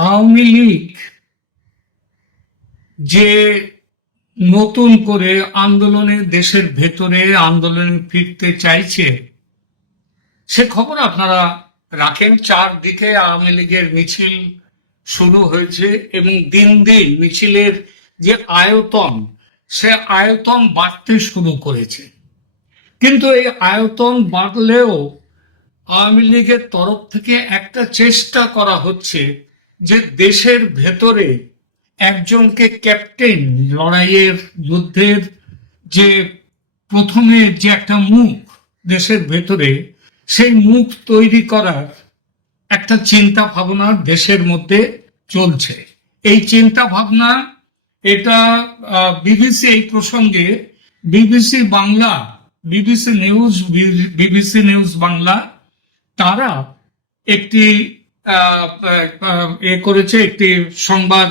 আওয়ামী লীগ যে নতুন করে আন্দোলনে দেশের ভেতরে আন্দোলনে ফিরতে চাইছে, সে খবর আপনারা রাখেন। চারদিকে আওয়ামী লীগের মিছিল শুরু হয়েছে এবং দিন দিন মিছিলের যে আয়তন, সে আয়তন বাড়তে শুরু করেছে। কিন্তু এই আয়তন বাড়লেও আওয়ামী লীগের তরফ থেকে একটা চেষ্টা করা হচ্ছে যে দেশের ভেতরে একজনকে ক্যাপ্টেন লড়াইয়ের যুদ্ধের যে প্রথমে যে একটা মুখ দেশের ভেতরে, সেই মুখ তৈরি করার একটা চিন্তা ভাবনা দেশের মধ্যে চলছে। এই চিন্তা ভাবনা, এটা বিবিসি এই প্রসঙ্গে BBC Bangla, BBC news BBC news Bangla, তারা একটি এ করেছে, একটি সংবাদ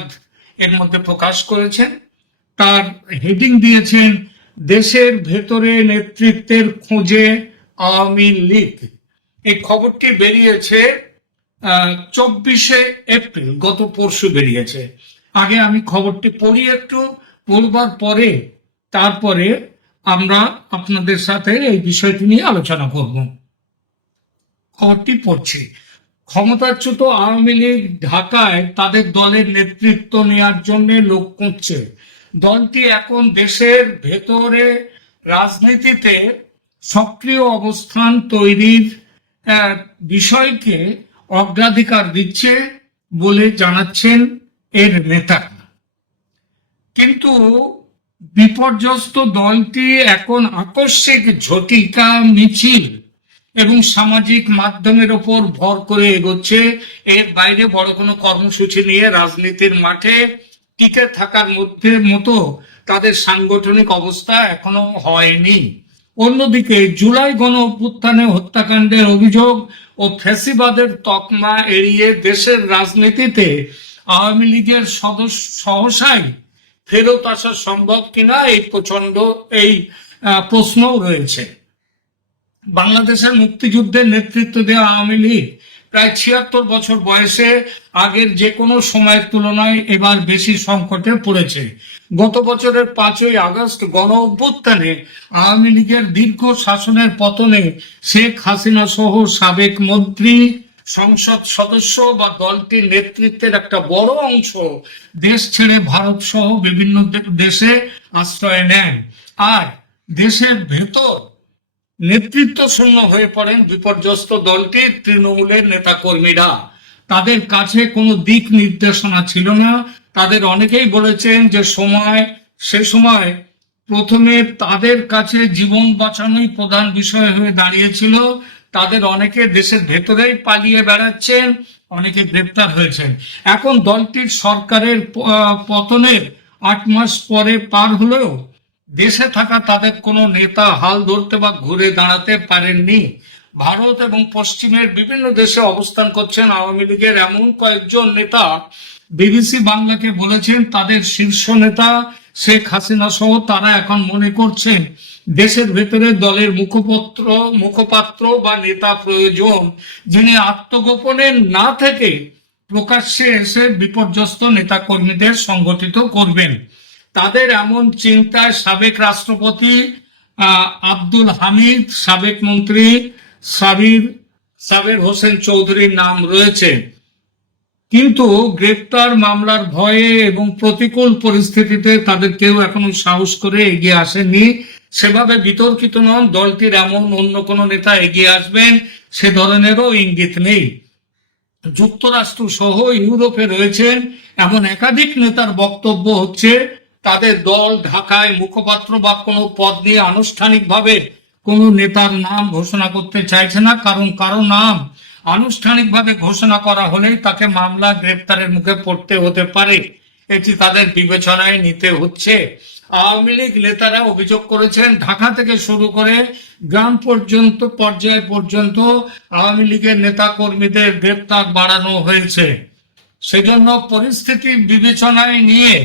এর মধ্যে প্রকাশ করেছেন। তার হেডিং দিয়েছেন, দেশের ভেতরে নেতৃত্বের খোঁজে আওয়ামী লীগ। এই খবরটি বেরিয়েছে চব্বিশে এপ্রিল, গত পরশু বেরিয়েছে। আগে আমি খবরটি পড়ি একটু পড়বার পরে, তারপরে আমরা আপনাদের সাথে এই বিষয়টি নিয়ে আলোচনা করব। খবরটি পড়ছি। ক্ষমতাচ্যুত আওয়ামী লীগ ঢাকায় তাদের দলের নেতৃত্ব নেওয়ার জন্য লোক করছে দলটি এখন দেশের ভেতরে রাজনীতিতে সক্রিয় অবস্থান তৈরির বিষয়কে অগ্রাধিকার দিচ্ছে বলে জানাচ্ছেন এর নেতা কিন্তু বিপর্যস্ত দলটি এখন আকস্মিক ঝটিকা মিছিল এবং সামাজিক মাধ্যমের ওপর ভর করে এগোচ্ছে। এর বাইরে বড় কোনো কর্মসূচি নিয়ে রাজনীতির মাঠে টিকে থাকার মধ্যে মতো তাদের সাংগঠনিক অবস্থা এখনও হয়নি। অন্যদিকে জুলাই গণ অভ্যুত্থানে হত্যাকাণ্ডের অভিযোগ ও ফ্যাসিবাদের তকমা এড়িয়ে দেশের রাজনীতিতে আওয়ামী লীগের সদস্য সহসাই ফেরত আসা সম্ভব কিনা এই প্রচণ্ড এই প্রশ্নও রয়েছে। বাংলাদেশের মুক্তিযুদ্ধের নেতৃত্ব দেওয়া আওয়ামী লীগ প্রায় ছিয়াত্তর বছর বয়সে আগের যে কোনো সময়ের তুলনায় এবার বেশি সংকটে পড়েছে। গত বছরের পাঁচই আগস্ট গণ অভ্যুত্থানে আওয়ামী লীগের দীর্ঘ শাসনের পতনে শেখ হাসিনা সহ সাবেক মন্ত্রী, সংসদ সদস্য বা দলটির নেতৃত্বের একটা বড় অংশ দেশ ছেড়ে ভারত সহ বিভিন্ন দেশে আশ্রয় নেন আর দেশের ভেতর নেতৃত্ব শূন্য হয়ে পড়েন বিপর্যস্ত দলটির তৃণমূলের নেতাকর্মীরা। তাদের কাছে কোনো দিক নির্দেশনা ছিল না। তাদের অনেকেই বলেছেন যে সময়, সে সময় প্রথমে তাদের কাছে জীবন বাঁচানোই প্রধান বিষয় হয়ে দাঁড়িয়েছিল। তাদের অনেকে দেশের ভেতরেই পালিয়ে বেড়াচ্ছেন, অনেকে গ্রেপ্তার হয়েছেন। এখন দলটির সরকারের পতনের আট মাস পরে পার হলেও দেশে থাকা তাদের কোনো নেতা হাল ধরতে বা ঘুরে দাঁড়াতে পারেননি। ভারত এবং পশ্চিমের বিভিন্ন দেশে অবস্থান করছেন আওয়ামী লীগের এমন কয়েকজন নেতা। বিবিসি বাংলাকে বলেছেন, তাদের শীর্ষ নেতা শেখ হাসিনা সহ তারা এখন মনে করছেন দেশের ভেতরে দলের মুখপত্র, মুখপাত্র বা নেতা প্রয়োজন, যিনি আত্মগোপনে না থেকে প্রকাশ্যে এসে বিপর্যস্ত নেতাকর্মীদের সংগঠিত করবেন। তাদের এমন চিন্তায় সাবেক রাষ্ট্রপতি আব্দুল হামিদ, সাবেক মন্ত্রী সাবির, সাবের হোসেন চৌধুরীর নাম রয়েছে। কিন্তু গ্রেপ্তার মামলার ভয়ে এবং প্রতিকূল পরিস্থিতিতে তাদের কেউ এখনও সাহস করে এগিয়ে আসেনি সেভাবে বিতর্কিত নন, দলটির এমন অন্য কোনো নেতা এগিয়ে আসবেন, সে ধরনেরও ইঙ্গিত নেই। যুক্তরাষ্ট্র সহ ইউরোপে রয়েছেন এমন একাধিক নেতার বক্তব্য হচ্ছে তাদের দল ঢাকায় মুখপাত্র বা কোনো পদ নিয়ে আনুষ্ঠানিকভাবে কোনো নেতার নাম ঘোষণা করতে চাইছে না। কারণ কারও নাম আনুষ্ঠানিকভাবে ঘোষণা করা হলেই তাকে মামলা গ্রেপ্তারের মুখে পড়তে হতে পারে। এটি তাদের বিবেচনায় নিতে হচ্ছে। আওয়ামী লীগ নেতারা অভিযোগ করেছেন, ঢাকা থেকে শুরু করে গ্রাম পর্যন্ত, পর্যায় পর্যন্ত আওয়ামী লীগের নেতা কর্মীদের গ্রেপ্তার বাড়ানো হয়েছে। সেজন্য পরিস্থিতি বিবেচনায় নিয়ে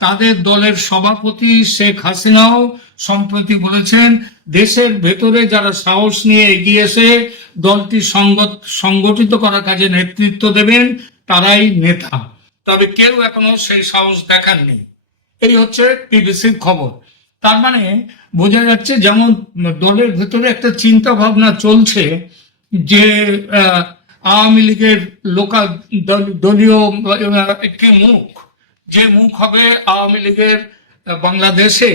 তাদের দলের সভাপতি শেখ হাসিনাও সম্প্রতি বলেছেন, দেশের ভেতরে যারা সাহস নিয়ে এগিয়ে এসে দলটি সংগঠিত করার কাজে নেতৃত্ব দেবেন, তারাই নেতা। তবে কেউ এখনও সেই সাহস দেখাননি। এই হচ্ছে বিবিসির খবর। তার মানে বোঝা যাচ্ছে যেমন দলের ভেতরে একটা চিন্তা ভাবনা চলছে যে আওয়ামী লীগের লোকাল দল- দলীয় একটি মুখ যে মুখ হবে আওয়ামী লীগের বাংলাদেশে,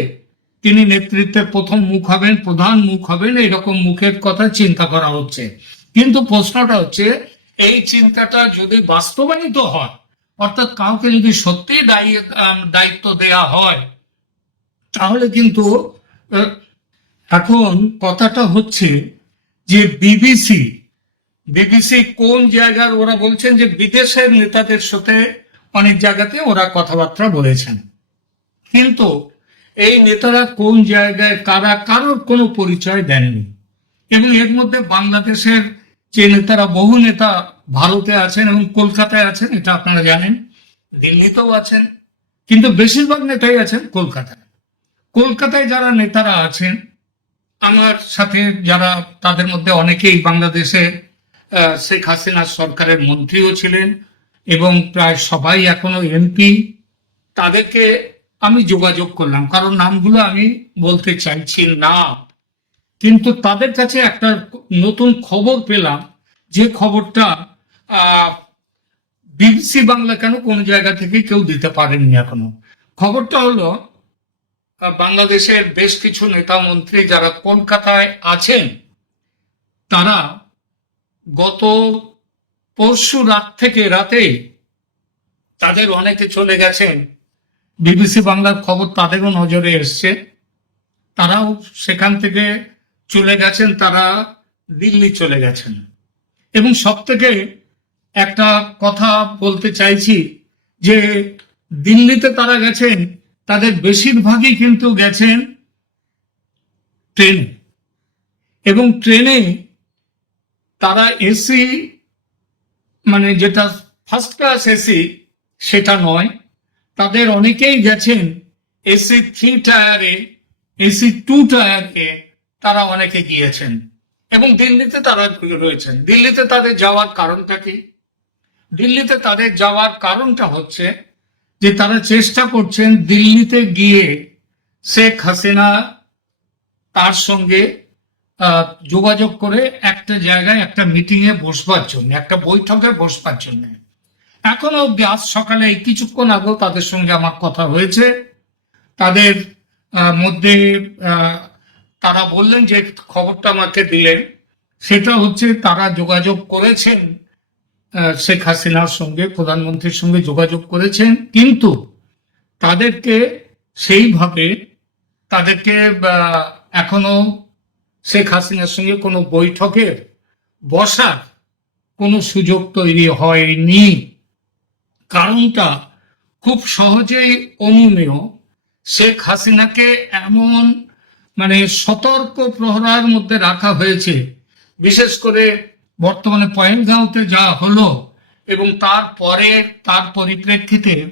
তিনি নেতৃত্বের প্রথম মুখ হবেন, প্রধান মুখ হবেন এরকম মুখের কথা চিন্তা করা হচ্ছে। কিন্তু প্রশ্নটা হচ্ছে, এই চিন্তাটা যদি বাস্তবায়িত হয়, অর্থাৎ কাউকে যদি সত্যিই দায়ী দায়িত্ব দেয়া হয়, তাহলে কিন্তু এখন কথাটা হচ্ছে যে বিবিসি বিবিসি কোন জায়গার, ওরা বলছেন যে বিদেশের নেতাদের সাথে অনেক জায়গাতে ওরা কথাবার্তা বলেছেন। কিন্তু এই নেতারা কোন জায়গায়, কারা, কারোর কোনো পরিচয় দেননি। এবং এর মধ্যে বাংলাদেশের যে নেতারা, বহু নেতা ভারতে আছেন এবং কলকাতায় আছেন, এটা আপনারা জানেন, দিল্লিতেও আছেন, কিন্তু বেশিরভাগ নেতাই আছেন কলকাতায়। কলকাতায় যারা নেতারা আছেন, আমার সাথে যারা, তাদের মধ্যে অনেকেই বাংলাদেশে শেখ হাসিনার সরকারের মন্ত্রীও ছিলেন এবং প্রায় সবাই এখনও এমপি তাদেরকে আমি যোগাযোগ করলাম, কারণ নামগুলো আমি বলতে চাইছি না। কিন্তু তাদের কাছে একটা নতুন খবর পেলাম, যে খবরটা বিবিসি বাংলা কেন কোন জায়গা থেকে কেউ দিতে পারেননি এখনও। খবরটা হলো বাংলাদেশের বেশ কিছু নেতা মন্ত্রী যারা কলকাতায় আছেন, তারা গত পরশু রাত থেকে রাতে তাদের অনেকে চলে গেছেন। বিবিসি বাংলার খবর তাদেরও নজরে এসছে। তারাও সেখান থেকে চলে গেছেন, তারা দিল্লি চলে গেছেন। এবং সব থেকে একটা কথা বলতে চাইছি যে, দিল্লিতে তারা গেছেন, তাদের বেশিরভাগই কিন্তু গেছেন ট্রেনে। এবং ট্রেনে তারা এসি মানে যেটা ফার্স্ট ক্লাস এসি সেটা নয়। তাদের অনেকেই গেছেন এসি থ্রি টায়ারে এসি টু টায়ারে তারা অনেকে গিয়েছেন। এবং দিল্লিতে তারা রয়েছেন। দিল্লিতে তাদের যাওয়ার কারণটা কি? দিল্লিতে তাদের যাওয়ার কারণটা হচ্ছে যে তারা চেষ্টা করছেন দিল্লিতে গিয়ে শেখ হাসিনা তার সঙ্গে যোগাযোগ করে একটা জায়গায় একটা মিটিং এ বসবার জন্য, একটা বৈঠকে বসবার জন্য। এখনও অব্দি আজ সকালে এই কিছুক্ষণ আগেও তাদের সঙ্গে আমার কথা হয়েছে। তাদের মধ্যে তারা বললেন যে খবরটা আমাকে দিলেন। সেটা হচ্ছে তারা যোগাযোগ করেছেন শেখ হাসিনার সঙ্গে, প্রধানমন্ত্রীর সঙ্গে যোগাযোগ করেছেন। কিন্তু তাদেরকে সেইভাবে, তাদেরকে এখনও শেখ হাসিনার সঙ্গে কোনো বৈঠকে বসার কোনো সুযোগ তৈরি হয়নি। কারণটা খুব সহজেই অনুমেয় শেখ হাসিনাকে এমন মানে সতর্ক প্রহরার মধ্যে রাখা হয়েছে। বিশেষ করে বর্তমানে পয়েলগাঁওতে যা হলো এবং তারপরে, তার পরিপ্রেক্ষিতে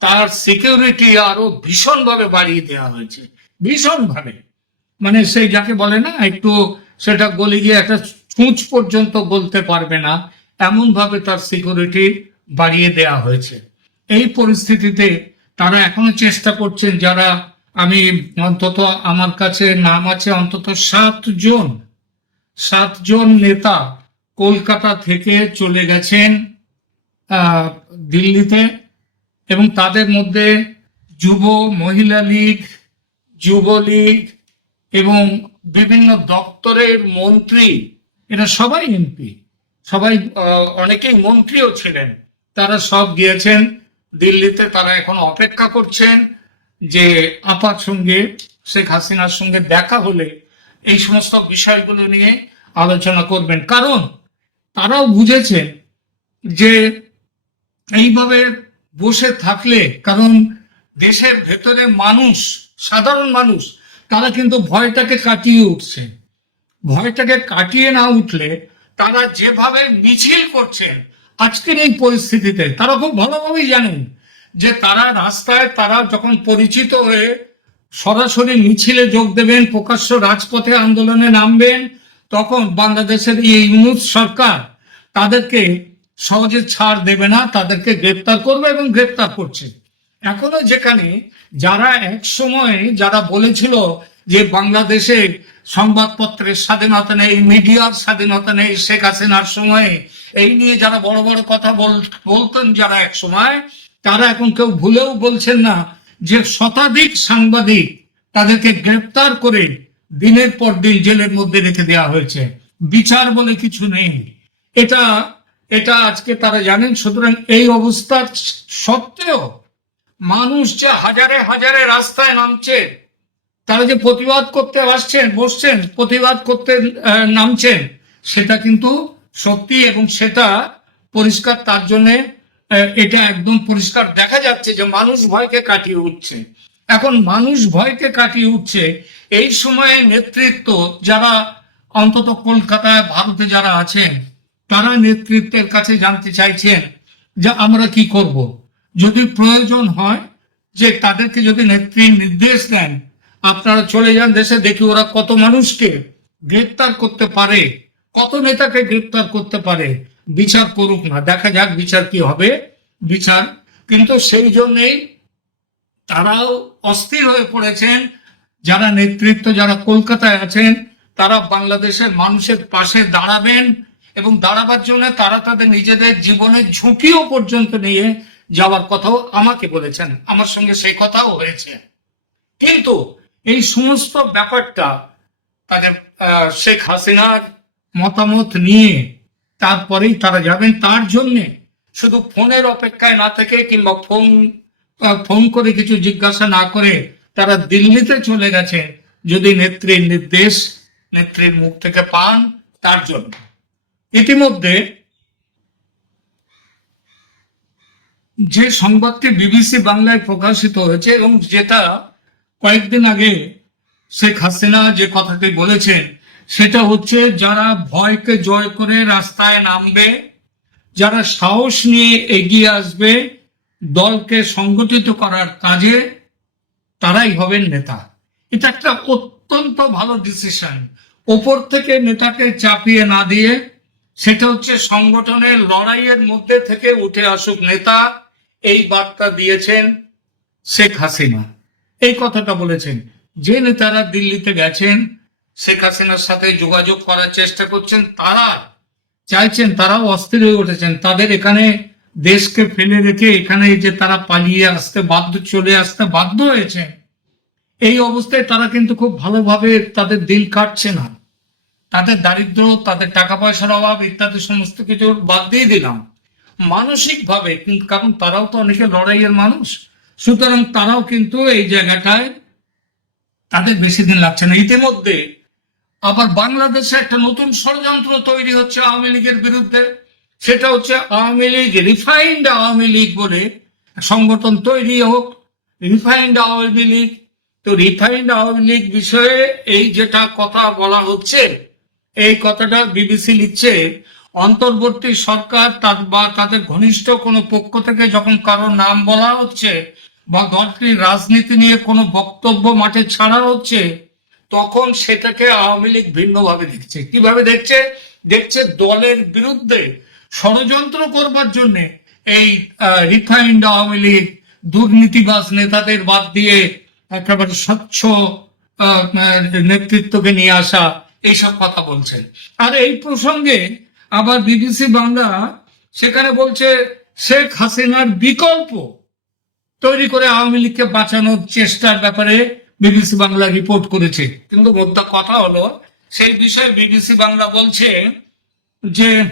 তার সিকিউরিটি আরও ভীষণভাবে বাড়িয়ে দেওয়া হয়েছে। ভীষণভাবে। মানে সেই যাকে বলে না, একটু সেটা গলে গিয়ে একটা ছুঁচ পর্যন্ত বলতে পারবে না। এমন ভাবে তার সিকিউরিটি বাড়িয়ে দেওয়া হয়েছে। এই পরিস্থিতিতে তারা এখনও চেষ্টা করছেন যারা আমি অন্তত আমার কাছে নাম আছে অন্তত সাতজন সাতজন নেতা কলকাতা থেকে চলে গেছেন দিল্লিতে এবং তাদের মধ্যে যুব মহিলা লীগ যুবলীগ এবং বিভিন্ন দপ্তরের মন্ত্রী এরা সবাই এমপি, সবাই অনেকেই মন্ত্রীও ছিলেন। তারা সব গিয়েছেন, দিল্লিতে তারা এখন অপেক্ষা করছেন যে আপার সঙ্গে, শেখ হাসিনার সঙ্গে দেখা হলে এই সমস্ত বিষয়গুলো নিয়ে আলোচনা করবেন। কারণ তারাও বুঝেছেন যে এইভাবে বসে থাকলে, কারণ দেশের ভেতরে মানুষ, সাধারণ মানুষ তারা কিন্তু ভয়টাকে কাটিয়ে উঠছে। ভয়টাকে কাটিয়ে না উঠলে তারা যেভাবে মিছিল করছেন আজকের এই পরিস্থিতিতে, তারা খুব ভালোভাবেই জানেন যে তারা রাস্তায় তারা যখন পরিচিত হয়ে সরাসরি মিছিলে যোগ দেবেন, প্রকাশ্য রাজপথে আন্দোলনে নামবেন, তখন বাংলাদেশের এই ইউনুস সরকার তাদেরকে সহজে ছাড় দেবে না, তাদেরকে গ্রেপ্তার করবে এবং গ্রেপ্তার করছে। এখনও যেখানে যারা এক সময় যারা বলেছিল যে বাংলাদেশে সংবাদপত্রের স্বাধীনতা নেই, মিডিয়ার স্বাধীনতা নেই শেখ হাসিনার সময়ে, এই নিয়ে যারা বড় বড় কথা বল- বলতেন যারা এক সময়, তারা এখন কেউ ভুলেও বলছেন না যে শতাধিক সাংবাদিক তাদেরকে গ্রেপ্তার করে দিনের পর দিন জেলের মধ্যে রেখে দেওয়া হয়েছে। বিচার বলে কিছু নেই। এটা এটা আজকে তারা জানেন, সুতরাং এই অবস্থার সত্ত্বেও মানুষ যে হাজারে হাজারে রাস্তায় নামছে। তারা যে প্রতিবাদ করতে আসছেন, বসছেন, প্রতিবাদ করতে নামছেন, সেটা কিন্তু সত্যি এবং সেটা পরিষ্কার তার জন্যে এটা একদম পরিষ্কার দেখা যাচ্ছে যে মানুষ ভয়কে কাটিয়ে উঠছে। এখন মানুষ ভয়কে কাটিয়ে উঠছে, এই সময়ে নেতৃত্ব যারা অন্তত কলকাতায়, ভারতে যারা আছেন, তারা নেতৃত্বের কাছে জানতে চাইছেন যে আমরা কি করব। যদি প্রয়োজন হয় যে তাদেরকে যদি নেত্রী নির্দেশ দেন, আপনারা চলে যান দেশে, দেখি ওরা কত মানুষকে গ্রেপ্তার করতে পারে, কত নেতাকে গ্রেপ্তার করতে পারে। বিচার করুক না, দেখা যাক বিচার কি হবে, বিচার। কিন্তু সেই জন্যেই তারাও অস্থির হয়ে পড়েছেন। যারা নেতৃত্ব, যারা কলকাতায় আছেন, তারা বাংলাদেশের মানুষের পাশে দাঁড়াবেন এবং দাঁড়াবার জন্য তারা তাদের নিজেদের জীবনের ঝুঁকিও পর্যন্ত নিয়ে যাওয়ার কথাও আমাকে বলেছেন। আমার সঙ্গে সেই কথাও হয়েছে। কিন্তু এই সমস্ত ব্যাপারটা তাদের শেখ হাসিনার মতামত নিয়ে তারপরেই তারা যাবেন। তার জন্যে শুধু ফোনের অপেক্ষায় না থেকে কিংবা ফোন ফোন করে কিছু জিজ্ঞাসা না করে তারা দিল্লিতে চলে গেছে। যদি নেত্রীর নির্দেশ, নেত্রীর মুখ থেকে পান, তার জন্য। ইতিমধ্যে যে সংবাদটি বিবিসি বাংলায় প্রকাশিত হয়েছে এবং যেটা কয়েকদিন আগে শেখ হাসিনা যে কথাটি বলেছেন, সেটা হচ্ছে যারা ভয়কে জয় করে রাস্তায় নামবে, যারা সাহস নিয়ে এগিয়ে আসবে, দলকে সংগঠিত করার কাজে, তারাই হবেন নেতা। এটা একটা অত্যন্ত ভালো ডিসিশন ওপর থেকে নেতাকে চাপিয়ে না দিয়ে, সেটা হচ্ছে সংগঠনের লড়াইয়ের মধ্যে থেকে উঠে আসুক নেতা এই বার্তা দিয়েছেন শেখ হাসিনা। এই কথাটা বলেছেন। যে নেতারা দিল্লিতে গেছেন, শেখ হাসিনার সাথে যোগাযোগ করার চেষ্টা করছেন, তারা চাইছেন, তারাও অস্থির হয়ে উঠেছেন। তাদের এখানে দেশকে ফেলে রেখে এখানে যে তারা পালিয়ে আসতে বাধ্য, চলে আসতে বাধ্য হয়েছে, এই অবস্থায় তারা কিন্তু খুব ভালোভাবে তাদের দিল কাটছে না। তাদের দারিদ্র, তাদের টাকা পয়সার অভাব ইত্যাদি সমস্ত কিছু বাদ দিয়ে দিলাম। মানসিক ভাবে কারণ তারাও তো অনেকে লড়াইয়ের মানুষ। সুতরাং তারাও কিন্তু এই জায়গাটায় তাদের বেশি দিন লাগছে না। ইতিমধ্যে আবার বাংলাদেশে একটা নতুন ষড়যন্ত্র তৈরি হচ্ছে আওয়ামী লীগের বিরুদ্ধে। সেটা হচ্ছে আওয়ামী লীগ রিফাইন্ড আওয়ামী লীগ বলে সংগঠন তৈরি হোক। রিফাইন্ড আওয়ামী লীগ। তো রিফাইন্ড আওয়ামী লীগ বিষয়ে এই যেটা কথা বলা হচ্ছে, এই কথাটা বিবিসি লিখছে অন্তর্বর্তী সরকার তার বা তাদের ঘনিষ্ঠ কোনো পক্ষ থেকে যখন কারও নাম বলা হচ্ছে বা দলটির রাজনীতি নিয়ে কোনো বক্তব্য মাঠে ছাড়া হচ্ছে, তখন সেটাকে আওয়ামী লীগ ভিন্নভাবে দেখছে। কীভাবে দেখছে? দেখছে দলের বিরুদ্ধে ষড়যন্ত্র করবার জন্যে এই রিফাইন্ড আওয়ামী লীগ, দুর্নীতিবাজ নেতাদের বাদ দিয়ে একেবারে স্বচ্ছ নেতৃত্বকে নিয়ে আসা, এইসব কথা বলছেন। আর এই প্রসঙ্গে আবার বিবিসি বাংলা সেখানে বলছে, শেখ হাসিনার বিকল্প তৈরি করে আওয়ামী লীগকে বাঁচানোর চেষ্টার ব্যাপারে বিবিসি বাংলা রিপোর্ট করেছে। কিন্তু মোদ্দা কথা হলো, সেই বিষয়ে বিবিসি বাংলা বলছে যে,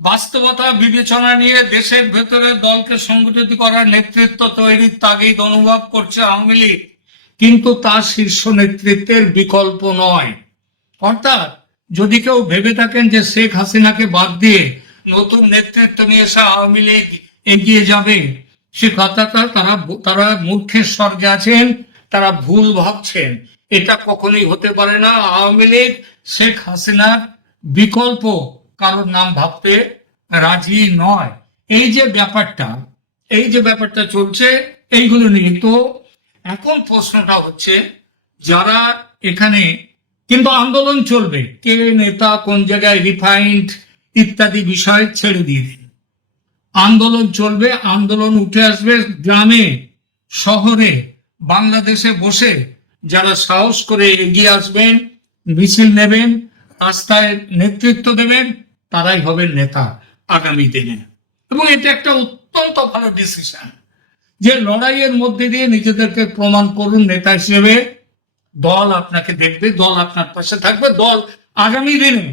বাস্তবতা বিবেচনা নিয়ে দেশের ভেতরে দলকে সংগঠিত করার নেতৃত্ব তৈরির তাগিদ অনুভব করছে আওয়ামী লীগ। কিন্তু তার শীর্ষ নেতৃত্বের বিকল্প নয়। অর্থাৎ যদি কেউ ভেবে থাকেন যে শেখ হাসিনাকে বাদ দিয়ে নতুন নেতৃত্ব নিয়ে এসে আওয়ামী লীগ এগিয়ে যাবে, সে কথাটা তারা তারা মূর্খের স্বর্গে আছেন, তারা ভুল ভাবছেন। এটা কখনোই হতে পারে না। আওয়ামী লীগ, শেখ হাসিনার বিকল্প, কারোর নাম ভাবতে রাজি নয়। এই যে ব্যাপারটা, এই যে ব্যাপারটা চলছে, এইগুলো নিয়ে তো এখন প্রশ্নটা হচ্ছে, যারা এখানে কিন্তু আন্দোলন চলবে। কে নেতা, কোন জায়গায় রিফাইন্ড ইত্যাদি বিষয় ছেড়ে দিয়ে আন্দোলন চলবে, আন্দোলন উঠে আসবে গ্রামে, শহরে, বাংলাদেশে বসে যারা সাহস করে এগিয়ে আসবেন, মিছিল নেবেন, রাস্তায় নেতৃত্ব দেবেন, তারাই হবেন নেতা আগামী দিনে। এবং এটা একটা অত্যন্ত ভালো ডিসিশন যে লড়াইয়ের মধ্যে দিয়ে নিজেদেরকে প্রমাণ করুন নেতা হিসেবে। দল আপনাকে দেখবে, দল আপনার পাশে থাকবে, দল আগামী দিনে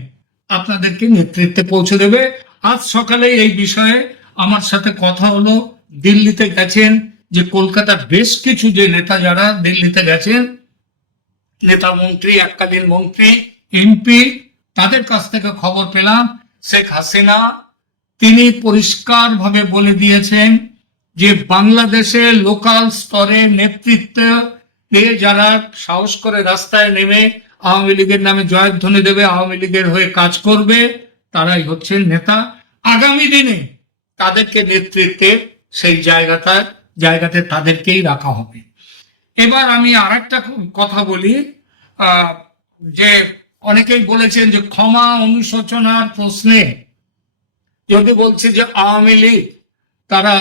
আপনাদেরকে নেতৃত্বে পৌঁছে দেবে। আজ সকালে এই বিষয়ে আমার সাথে কথা হলো। দিল্লিতে গেছেন যে কলকাতার বেশ কিছু যে নেতা যারা দিল্লিতে গেছেন, নেতা মন্ত্রী, এককালীন মন্ত্রী, এমপি, তাদের কাছ থেকে খবর পেলাম। শেখ হাসিনা, তিনি পরিষ্কারভাবে বলে দিয়েছেন যে বাংলাদেশে লোকাল স্তরে নেতৃত্ব এ যারা সাহস করে রাস্তায় নেমে আওয়ামী লীগের নামে জয়ধ্বনি দেবে, আওয়ামী লীগের হয়ে কাজ করবে, তারাই হচ্ছেন নেতা। আগামী দিনে তাদেরকে নেতৃত্বে সেই জায়গাটা, জায়গাতে তাদেরকেই রাখা হবে। এবার আমি আর একটা কথা বলি যে অনেকেই বলেছেন যে ক্ষমা অনুশোচনার প্রশ্নে যদি বলছি যে আওয়ামী লীগ, তারা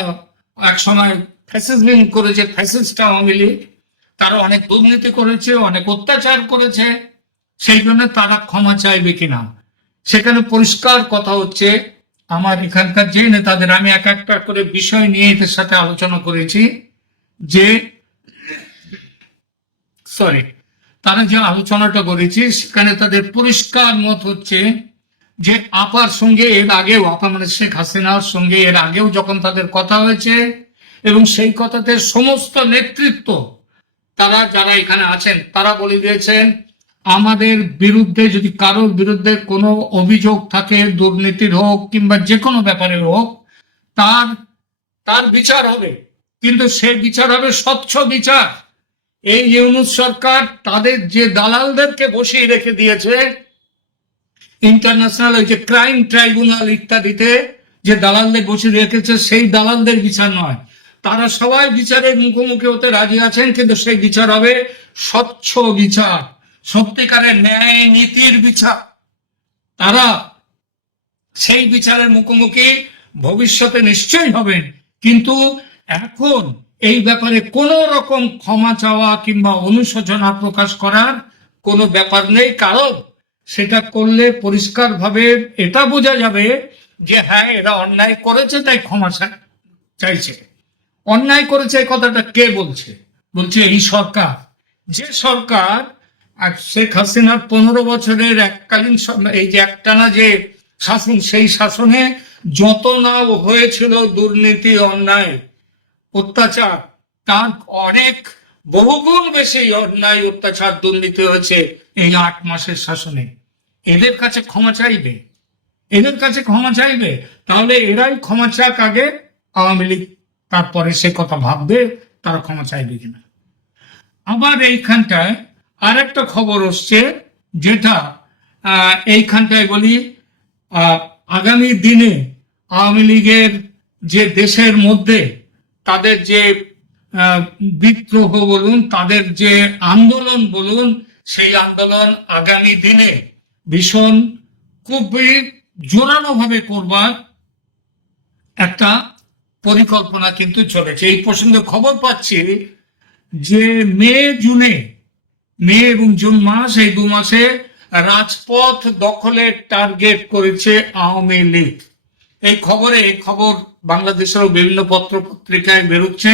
এক সময় ফ্যাসিজম করেছে ফ্যাসিস্ট আওয়ামী লীগ তারা অনেক দুর্নীতি করেছে, অনেক অত্যাচার করেছে, সেই জন্য তারা ক্ষমা চাইবে কিনা? সেখানে পরিষ্কার কথা হচ্ছে, আমার এখানকার যে নেতাদের, আমি এক একটা করে বিষয় নিয়ে এদের সাথে আলোচনা করেছি, যে সরি তারা যে আলোচনাটা করেছি, সেখানে তাদের পরিষ্কার মত হচ্ছে যে, আপার সঙ্গে এর আগেও আপা মানে শেখ হাসিনার সঙ্গে এর আগেও যখন তাদের কথা হয়েছে, এবং সেই কথাতে সমস্ত নেতৃত্ব তারা যারা এখানে আছেন, তারা বলে দিয়েছেন, আমাদের বিরুদ্ধে যদি কারোর বিরুদ্ধে কোনো অভিযোগ থাকে, দুর্নীতির হোক কিংবা যে কোনো ব্যাপারে হোক, তার তার বিচার হবে। কিন্তু সে বিচার হবে স্বচ্ছ বিচার। এই ইউনুস সরকার তাদের যে দালালদেরকে বসিয়ে রেখে দিয়েছে, ইন্টারন্যাশনাল যে ক্রাইম ট্রাইব্যুনাল ইত্যাদিতে যে দালালদের বসিয়ে রেখেছে, সেই দালালদের বিচার নয়। তারা সবাই বিচারের মুখোমুখি হতে রাজি আছেন, কিন্তু সেই বিচার হবে স্বচ্ছ বিচার, সত্যিকারের ন্যায় নীতির বিচার। তারা সেই বিচারের মুখোমুখি ভবিষ্যতে নিশ্চয়ই হবেন, কিন্তু এখন এই ব্যাপারে কোনো রকম ক্ষমা চাওয়া কিংবা অনুশোচনা প্রকাশ করার কোনো ব্যাপার নেই, কারণ সেটা করলে পরিষ্কারভাবে এটা বোঝা যাবে যে হ্যাঁ এরা অন্যায় করেছে, তাই ক্ষমা চাইছে। অন্যায় করেছে এই কথাটা কে বলছে? বলছে এই সরকার। যে সরকার আর শেখ হাসিনার পনেরো বছরের এককালীন এই যে একটানা যে শাসন, সেই শাসনে যত না হয়েছিল দুর্নীতি, অন্যায়, অত্যাচার, তার অনেক বহুগুণ বেশি অন্যায়, অত্যাচার, দুর্নীতি হয়েছে এই আট মাসের শাসনে। এদের কাছে ক্ষমা চাইবে? এদের কাছে ক্ষমা চাইবে? তাহলে এরাই ক্ষমা চাক আগে আওয়ামী লীগ তারপরে সে কথা ভাববে, তারা ক্ষমা চাইবে কিনা। আবার এইখানটায় আর একটা খবর আসছে, যেটা এইখানটায় বলি আগামী দিনে আওয়ামী লীগের যে দেশের মধ্যে তাদের যে বিদ্রোহ বলুন, তাদের যে আন্দোলন বলুন, সেই আন্দোলন আগামী দিনে ভীষণ খুবই জোরালো ভাবে করবার একটা পরিকল্পনা কিন্তু চলেছে। এই প্রসঙ্গে খবর পাচ্ছি যে মে, জুনে, মে এবং জুন মাস, এই দু মাসে রাজপথ দখলের টার্গেট করেছে আওয়ামী লীগ। এই খবরে, এই খবর বাংলাদেশেরও বিভিন্ন পত্র পত্রিকায় বেরোচ্ছে।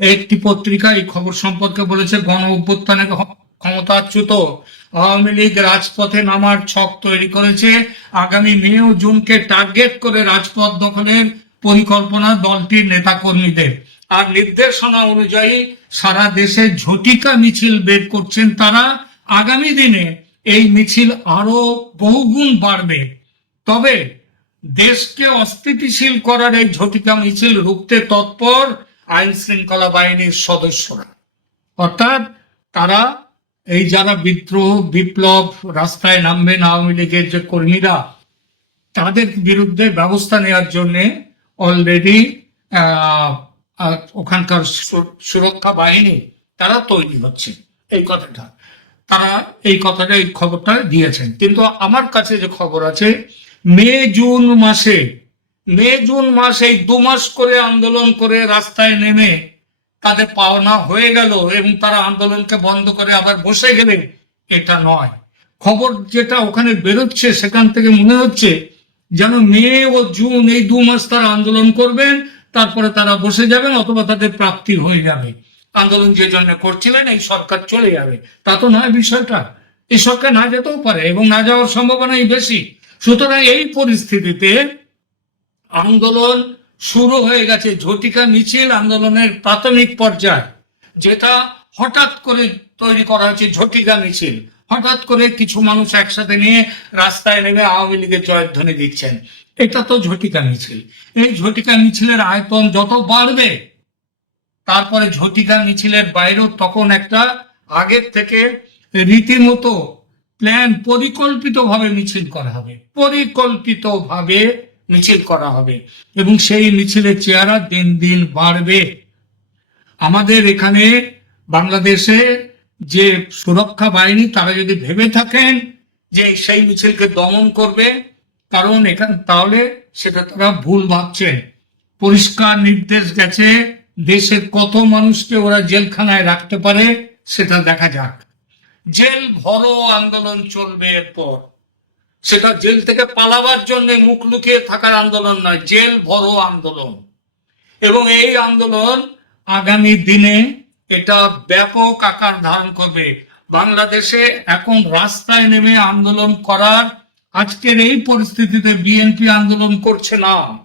একটি পত্রিকা এই খবর সম্পর্কে বলেছে, গণ অভ্যুত্থানে ক্ষমতাচ্যুত আওয়ামী লীগ রাজপথে নামার ছক তৈরি করেছে। আগামী মে ও জুনকে টার্গেট করে রাজপথ দখলের পরিকল্পনা দলটির নেতাকর্মীদের। আর নির্দেশনা অনুযায়ী সারা দেশে ঝটিকা মিছিল বের করছেন তারা। আগামী দিনে এই মিছিল আরও বহুগুণ বাড়বে। তবে দেশকে অস্থিতিশীল করার এই ঝটিকা মিছিল রুখতে তৎপর আইন শৃঙ্খলা বাহিনীর সদস্যরা। অর্থাৎ তারা এই যারা বিদ্রোহ, বিপ্লব, রাস্তায় নামবেন আওয়ামী লীগের যে কর্মীরা, তাদের বিরুদ্ধে ব্যবস্থা নেওয়ার জন্য অলরেডি ওখানকার সুরক্ষা বাহিনী, তারা তৈরি হচ্ছে এই কথাটা। তারা এই কথাটা, এই খবরটা দিয়েছেন। কিন্তু আমার কাছে যে খবর আছে, মে, জুন মাসে, মে, জুন মাস এই দু মাস করে আন্দোলন করে রাস্তায় নেমে তাদের পাওনা হয়ে গেল এবং তারা আন্দোলনকে বন্ধ করে আবার বসে গেলেন এটা নয়। খবর যেটা ওখানে বেরোচ্ছে, সেখান থেকে মনে হচ্ছে যেন মে ও জুন এই দু মাস তারা আন্দোলন করবেন, তারপরে তারা বসে যাবেন অথবা তাদের প্রাপ্তি হয়ে যাবে। আন্দোলন যে জন্য করছিলেন, এই সরকার চলে যাবে। তা তো নয় বিষয়টা। এই সরকার না যেতেও পারে এবং না যাওয়ার সম্ভাবনাই বেশি। সুতরাং এই পরিস্থিতিতে আন্দোলন শুরু হয়ে গেছে, ঝটিকা মিছিল আন্দোলনের প্রাথমিক পর্যায়, যেটা হঠাৎ করে তৈরি করা হয়েছে ঝটিকা মিছিল। হঠাৎ করে কিছু মানুষ একসাথে নিয়ে রাস্তায় নেমে আওয়ামী লীগের জয়ধ্বনি দিচ্ছেন। এটা তো ঝটিকা মিছিল। এই ঝটিকা মিছিলের আয়তন যত বাড়বে, তারপরে ঝটিকা মিছিলের বাইরেও তখন একটা আগের থেকে রীতিমতো প্ল্যান পরিকল্পিতভাবে মিছিল করা হবে। পরিকল্পিতভাবে মিছিল করা হবে। এবং সেই মিছিলের চেহারা দিন দিন বাড়বে। আমাদের এখানে বাংলাদেশে যে সুরক্ষা বাহিনী তারা যদি ভেবে থাকেন যে সেই মিছিলকে দমন করবে, কারণ এখান তাহলে সেটা তারা ভুল ভাবছেন। পরিষ্কার নির্দেশ গেছে, দেশের কত মানুষকে ওরা জেলখানায় রাখতে পারে সেটা দেখা যাক। জেল ভরো আন্দোলন চলবে এরপর। সেটা জেল থেকে পালাবার জন্য মুখ লুকিয়ে থাকার আন্দোলন নয়, জেল ভরো আন্দোলন। এবং এই আন্দোলন আগামী দিনে এটা ব্যাপক আকার ধারণ করবে। বাংলাদেশে এখন রাস্তায় নেমে আন্দোলন করার আজকের এই পরিস্থিতিতে বিএনপি আন্দোলন করছে না।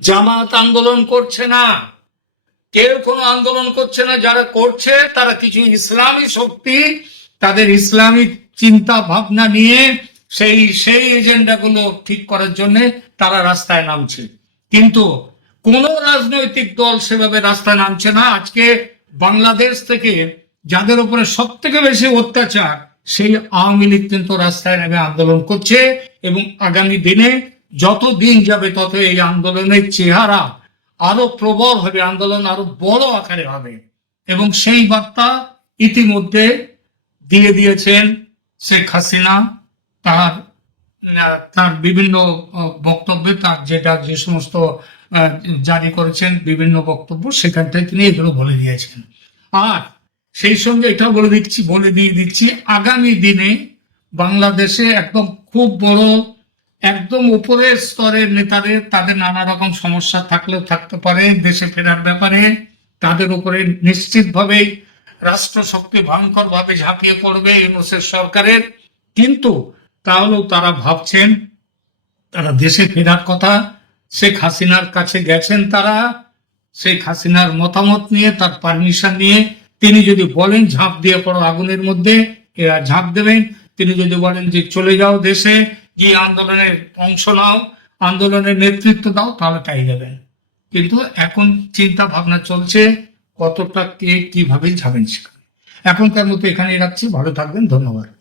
জামাত আন্দোলন করছে না। কেউ কোনো আন্দোলন করছে না, যারা করছে তারা কিছু ইসলামী শক্তি, তাদের ইসলামী চিন্তা ভাবনা নিয়ে সেই সেই এজেন্ডাগুলো ঠিক করার জন্য তারা রাস্তায় নামছে। কিন্তু কোন রাজনৈতিক দল সেভাবে রাস্তায় নামছে না। আজকে বাংলাদেশ থেকে যাদের উপরে সব থেকে বেশি অত্যাচার, সেই আওয়ামী লীগ কিন্তু রাস্তায় নেমে আন্দোলন করছে এবং আগামী দিনে যত দিন যাবে তত এই আন্দোলনের চেহারা আরও প্রবল হবে, আন্দোলন আরও বড় আকারে হবে। এবং সেই বার্তা ইতিমধ্যে দিয়ে দিয়েছেন শেখ হাসিনা। তার তার বিভিন্ন বক্তব্যে তার যেটা যে সমস্ত জারি করেছেন বিভিন্ন বক্তব্য সেখানটায় তিনি এগুলো বলে দিয়েছেন। আর সেই সঙ্গে এটাও বলে দিচ্ছি, বলে দিয়ে দিচ্ছি, আগামী দিনে বাংলাদেশে একদম খুব বড়, একদম উপরের স্তরের নেতাদের, তাদের নানা রকম সমস্যা থাকলেও থাকতে পারে, দেশে ফেরার ব্যাপারে তাদের উপরে নিশ্চিতভাবেই রাষ্ট্রশক্তি ভয়ঙ্কর ভাবে ঝাঁপিয়ে পড়বে ইউনুসের সরকারের। কিন্তু তাহলেও তারা ভাবছেন, তারা দেশে ফেরার কথা শেখ হাসিনার কাছে গেছেন তারা, শেখ হাসিনার মতামত নিয়ে, তার পারমিশন নিয়ে। তিনি যদি বলেন ঝাঁপ দিয়ে পড়ো আগুনের মধ্যে, এরা ঝাঁপ দেবেন। তিনি যদি বলেন যে চলে যাও দেশে, গিয়ে আন্দোলনের অংশ নাও, আন্দোলনের নেতৃত্ব দাও, তাহলে তাই দেবেন। কিন্তু এখন চিন্তা ভাবনা চলছে কতটা কে কীভাবে যাবেন সেখানে। এখনকার মতো এখানে রাখছি। ভালো থাকবেন। ধন্যবাদ।